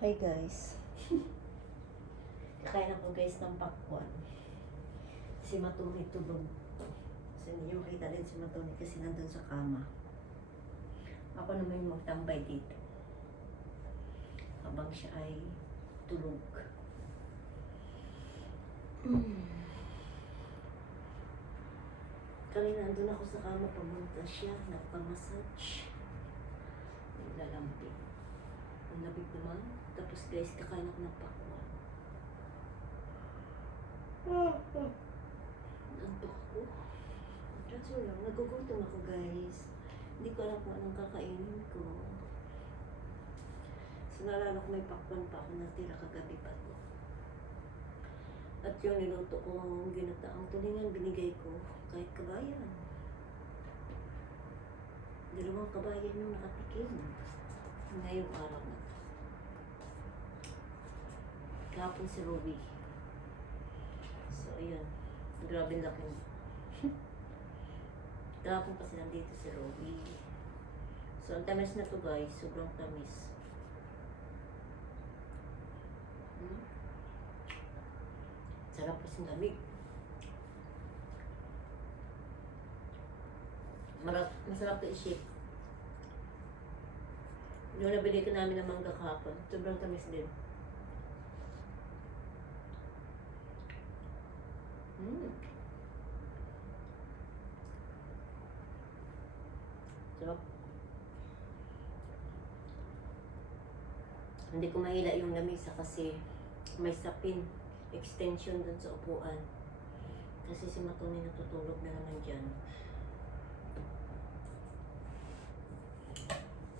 Hi guys. Kakain ako guys ng pakwan. Si Maturi tulog. Kasi hindi niyo makita din si Maturi kasi nandun sa kama. Ako naman yung magtambay dito. Habang siya ay tulog. Mm. Kanina nandun ako sa kama, pumunta siya, nagpamassage. Naglalambing. Ang labig naman. Tapos guys, kakain ako ng pakwan. Nantok ako. Kaso lang, nagugutom ako guys. Hindi ko alam kung anong kakainin ko. So naalala ko may pakwan pa ako natira kagabi pa to. At yung niluto ko, ginataang tulingan, binigay ko kahit kabayan. Dalawang kabayan yung nakatikim. Ngayong araw na. Kahapon si Ruby. So, ayun. Grabe laki. Kahapon kasi nandito si Ruby. So, ang tamis na to guys. Sobrang tamis. Hmm? Sarap kasi lamig. Marap, masarap to i-shake. Yung nabili ko namin ng mangga kahapon, sobrang tamis din. Mm. Sarap. Hindi ko mahila yung lamisa kasi may sapin, extension dun sa upuan. Kasi si Matoni natutulog na naman dyan.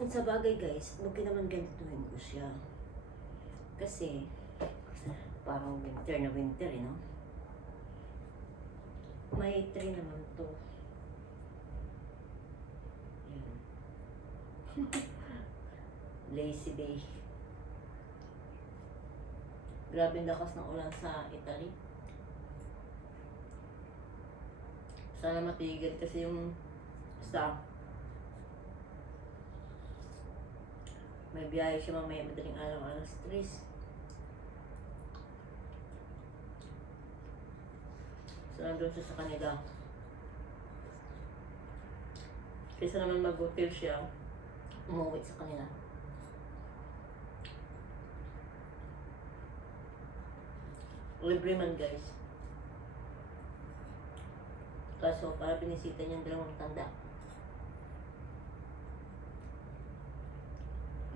At sa bagay guys, huwag ka naman ganituhin ko siya. Kasi, parang winter na winter, eh, no? May tree naman to. Lazy day. Grabe ang lakas ng ulan sa Italy. Sana matigil kasi yung staff. May biyahe siya mamaya madaling araw, alas 3. So, nandun siya sa kanila. Kaysa naman mag-hotel siya, umuwi sa kanila. Libre man guys. Kaso para binisita niya ang dalawang tanda.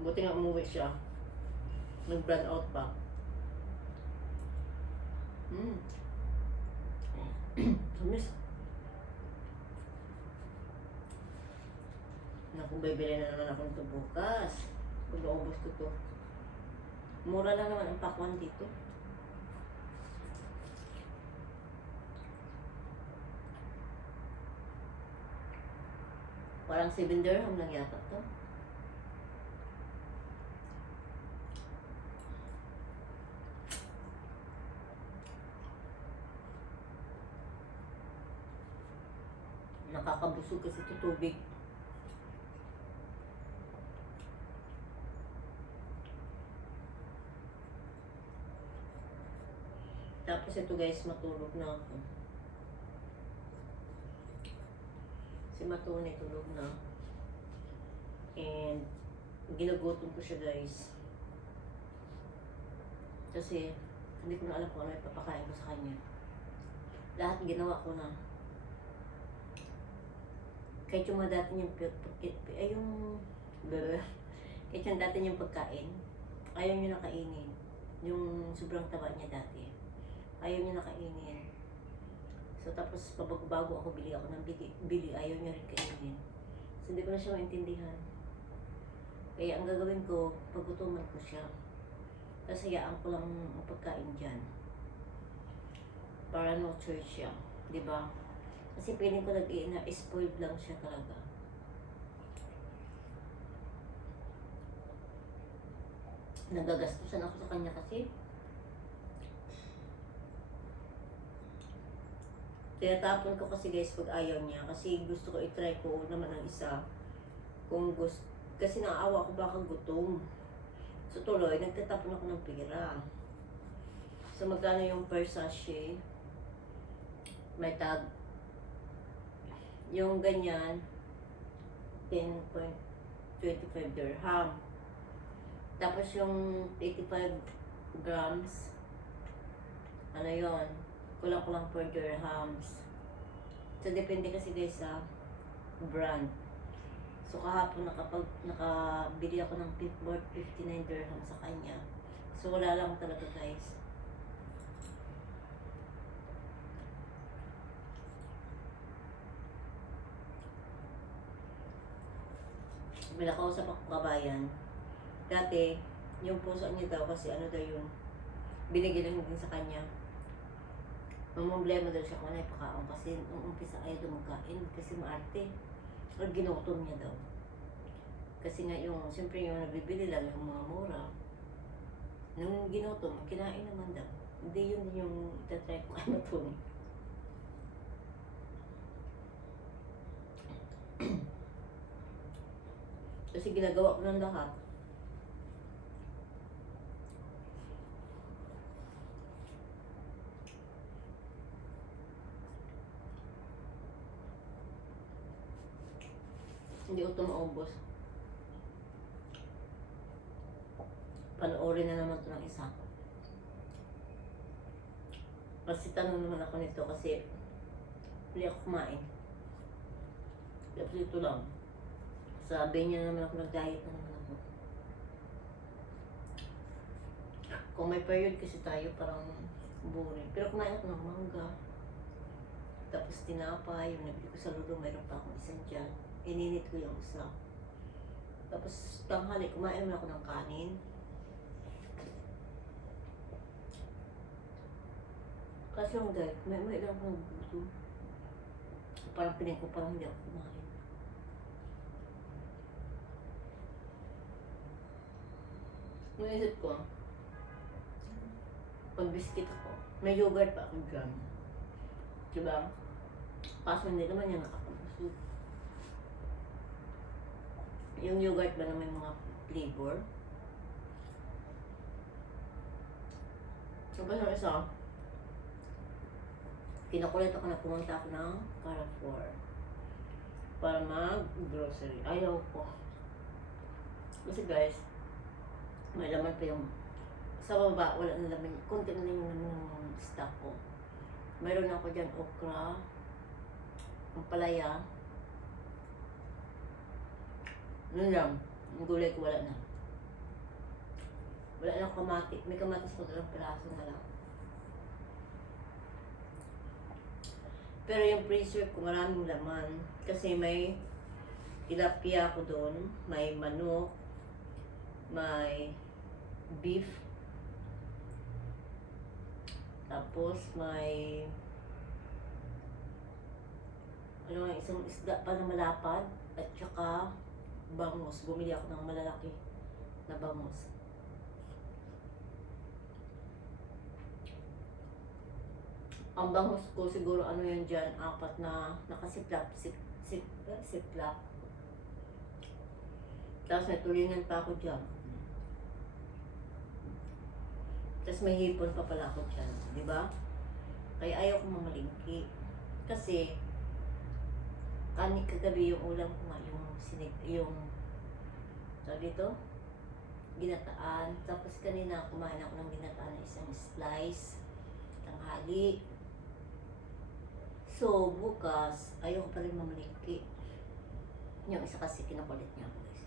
Buti nga umuwi siya. Nag-brand out pa. Hmm. Tamis. Naku, bibili na naman ako nito bukas. Kung maubos ko to. Mura lang naman ang pakwan dito. Parang 7 dirham lang yata to. Nakakabusog kasi ito tubig. Tapos ito guys, matulog na ako. Si Matone tulog na. And ginugutom ko siya guys. Kasi hindi ko na alam kung ano yung papakain ko sa kanya. Lahat ginawa ko na. Kahit yung mga dati niyang ay yung kahit yung dati niyang pagkain, ayaw niyo na kainin. Yung sobrang taba niya dati. Ayaw niya na kainin. So tapos pabago-bago ako, bili ako ng bili, bili ayaw niya rin kainin. So hindi ko na siya maintindihan. Kaya ang gagawin ko, pagutuman ko siya. Tapos hayaan ko lang ang pagkain dyan. Para no choice siya. Di ba? Kasi feeling ko nag na spoiled lang siya talaga. Nagagastusan ako sa kanya kasi Tinatapon ko kasi guys pag ayaw niya kasi gusto ko i-try ko naman ang isa kung gusto kasi naawa ko baka gutom. So tuloy, nagtatapon ako ng pera. So magkano yung per sachet? May tag. Yung ganyan, 10.25 dirham. Tapos yung 85 grams, ano yon kulang-kulang per dirhams. So, depende kasi guys sa brand. So, kahapon nakapag, nakabili ako ng fif- worth 59 dirham sa kanya. So, wala lang talaga guys. May nakausap ako kabayan. Dati, yung puso niya daw kasi ano daw yun, binigyan lang din sa kanya. Mamumblema daw siya kung ano ipakaon kasi nung umpisa ayaw daw magkain kasi maarte. Or ginutom niya daw. Kasi nga yung, siyempre yung nabibili lang yung mga mura. Nung ginutom, kinain naman daw. Hindi yun yung itatry ko ano to. Kasi ginagawa ko ng lahat. Hindi ko ito maubos. Panoorin na naman ito ng isa. Kasi tanong naman ako nito kasi hindi ako kumain. Tapos ito lang. Sabi niya naman ako nag-diet na naman ako. Kung may period kasi tayo parang boring. Pero kumain ako ng mangga. Tapos tinapay, yung nabili ko sa ludo, mayroon pa akong isang dyan. Ininit ko yung isa. Tapos tanghali, kumain naman ako ng kanin. Kasi yung diet, may, may lang akong gusto. Parang piling ko parang hindi ako kumain. Naisip ko, pag biscuit ako, may yogurt pa ako dyan. Diba? Kaso hindi naman yan nakakapusog. Yung yogurt ba na may mga flavor? Tapos yung isa, kinakulit ako na pumunta ako ng Carrefour para mag-grocery. Ayaw ko. Kasi guys, may laman pa yung sa baba, wala na laman. Kunti na yung laman ng stock ko. Mayroon ako dyan okra, ang palaya. Yun lang. Yung gulay ko wala na. Wala na kamati. May kamatis ko dalang piraso na lang. Pero yung freezer ko maraming laman. Kasi may tilapia ko doon, may manok, may beef, tapos may ano nga, isang isda pa na malapad at saka bangus. Bumili ako ng malalaki na bangus. Ang bangus ko siguro ano yan dyan, apat na nakasiplap, sip, sip, eh, siplap. Tapos may tulingan pa ako dyan. Tapos may hipon pa pala ako dyan, di ba? Kaya ayaw ko mamalingki. Kasi, kani kagabi yung ulam ko nga, yung sinig, yung, sabi dito, ginataan. Tapos kanina kumain ako ng ginataan na isang slice, tanghali. So, bukas, ayaw ko pa rin mamalingki. Yung isa kasi kinakulit niya ako guys.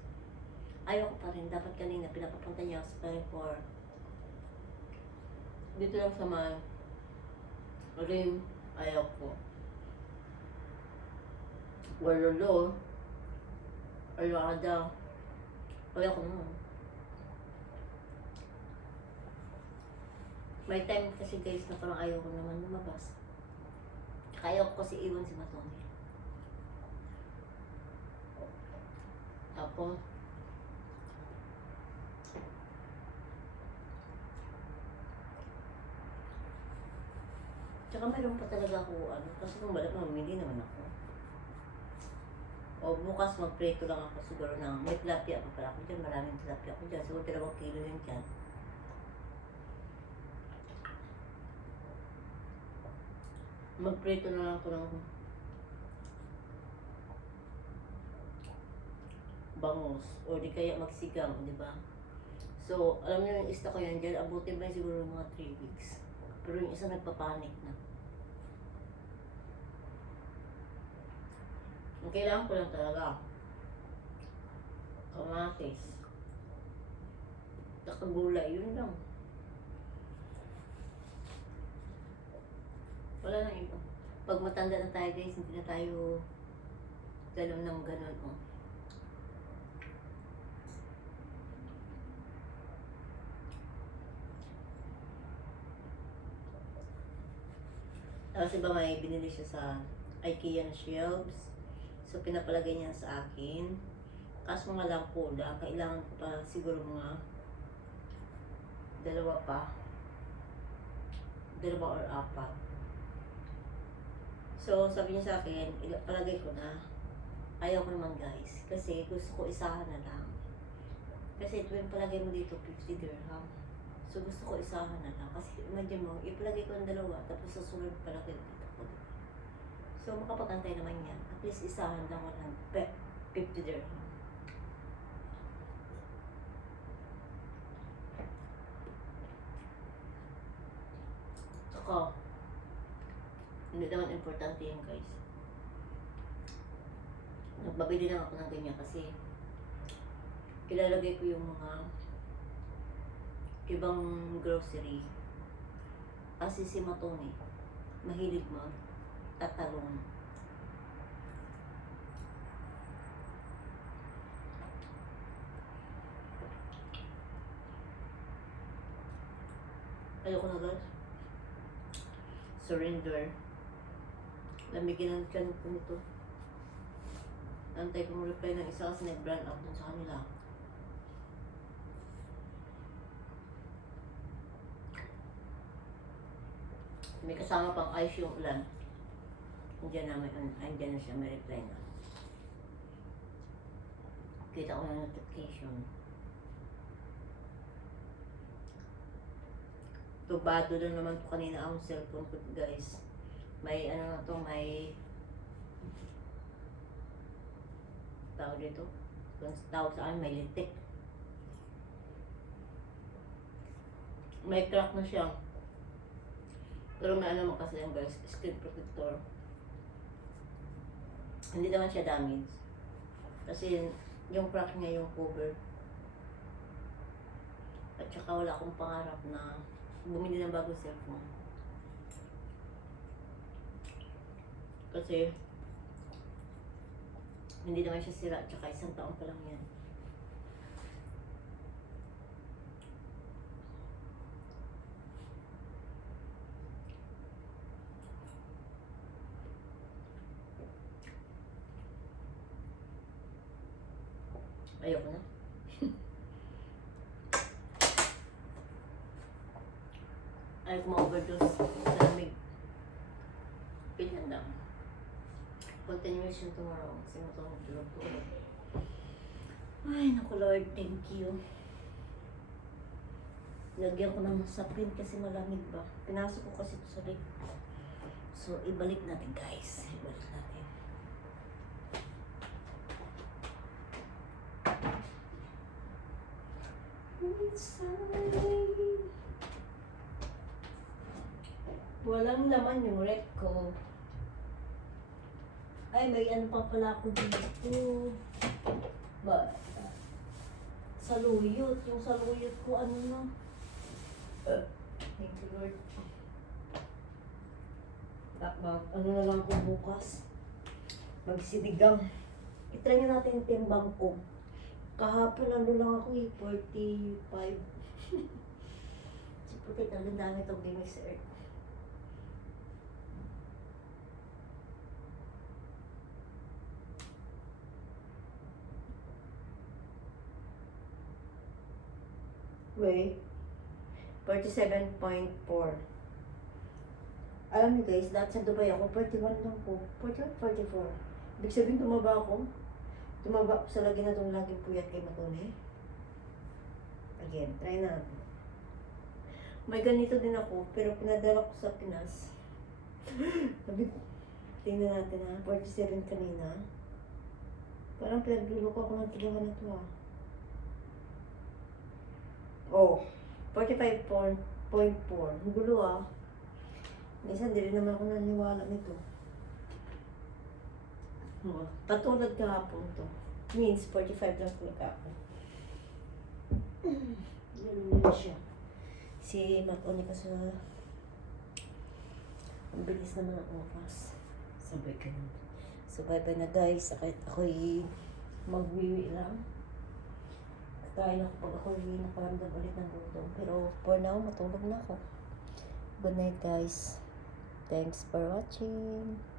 Ayaw ko pa rin. Dapat kanina pinapapunta niya ako sa Carrefour. Dito lang sa may rim. Ayaw ko. Walolo. Alada. Ayaw ko naman. May time kasi guys na parang ayaw ko naman lumabas. Kaya ko kasi iwan si Matoni. Tapos, Tsaka mayroon pa talaga ako, ano, kasi kung wala, mamili naman ako. O bukas magprito lang ako siguro ng may tilapia pa pala ako dyan. Maraming tilapia ako dyan. Siguro dalawang kilo yun dyan. Magprito na lang ako ng bangus o di kaya magsigang, di ba? So, alam niyo yung ista ko yan dyan, abutin ba siguro mga 3 weeks. Pero yung isa nagpapanik na. Ang kailangan ko lang talaga, kamatis, takagulay, yun lang. Wala nang iba. Pag matanda na tayo guys, hindi na tayo ganun ng ganun. Oh. Tapos iba may binili siya sa IKEA na shelves. So pinapalagay niya sa akin. Lang po, lang, kailangan ko pa siguro mga dalawa pa. Dalawa or apat. So sabi niya sa akin, palagay ko na. Ayaw ko naman guys. Kasi gusto ko isahan na lang. Kasi tuwing palagay mo dito 50 dirham. So gusto ko isahan na lang. Kasi imagine mo, ipalagay ko ng dalawa, tapos sa sunod ko dito ko. So makapagantay naman yan. At least isahan lang ko ng pe- 50 dirham. Saka, hindi naman importante yan guys. Nagbabili lang ako ng ganyan kasi ilalagay ko yung mga ibang grocery. Kasi si Matone, mahilig mag tatalong. Ayoko na guys. Surrender. Lamigin ang tiyan ko nito. Antay kong reply ng isa kasi nag-brand out dun sa kanila. May kasama pang ice yung ulan. Andiyan na, may, andyan na siya, may reply na. Kita ko na notification. Tubado na naman to kanina ang cellphone ko guys. May ano na to, may tawag dito. Kung tawag sa akin, may lintik. May crack na siya. Pero may ano mo kasi yan guys, screen protector. Hindi naman siya damage. Kasi yung crack niya yung cover. At saka wala akong pangarap na bumili ng bagong cellphone. Kasi hindi naman siya sira, tsaka isang taon pa lang yan. Ayoko na. Ayaw ko ma-overdose sa lamig. Ganyan lang. Continuation tomorrow. Kasi matulog tulog tulog. Ay, naku Lord, thank you. Lagyan ko ng sapin kasi malamig ba. Pinasok ko kasi ito sa rig. So, ibalik natin guys. Ibalik natin. Inside. Walang laman yung rep ko. Ay, may ano pa pala ako dito. Ba, saluyot. Yung saluyot ko, ano na. Thank you, Lord. Takbag, ano na lang ko bukas. Magsinigang. Itry na natin yung timbang ko. Kahapon ano lang ako eh, 45. si Putit, ang dami itong gaming sa earth. Wait. 47.4. Alam niyo guys, dahil sa Dubai ako, 41 lang po. 41, 44. Ibig sabihin tumaba ako. Tumaba ko sa lagi na itong laging puyat kay Matoni. Again, try natin. May ganito din ako, pero pinadala ko sa Pinas. Sabi ko, tingnan natin ha, 47 kanina. Parang pinagluloko ako ng tigawan na to ah. Oh, 45.4. Ang gulo ah. Minsan, di rin naman ako naniwala nito. Oh, Patulad kahapon to. Means 45 lang talaga ako. Ganun yun siya. Si Matoni kasi na ang bilis naman ang oras. Sabay ka. So bye bye na guys. Kahit ako'y magwiwi lang. Kakain ako pag ako'y nakaramdam ulit ng gutom. Pero for now, matulog na ako. Good night guys. Thanks for watching.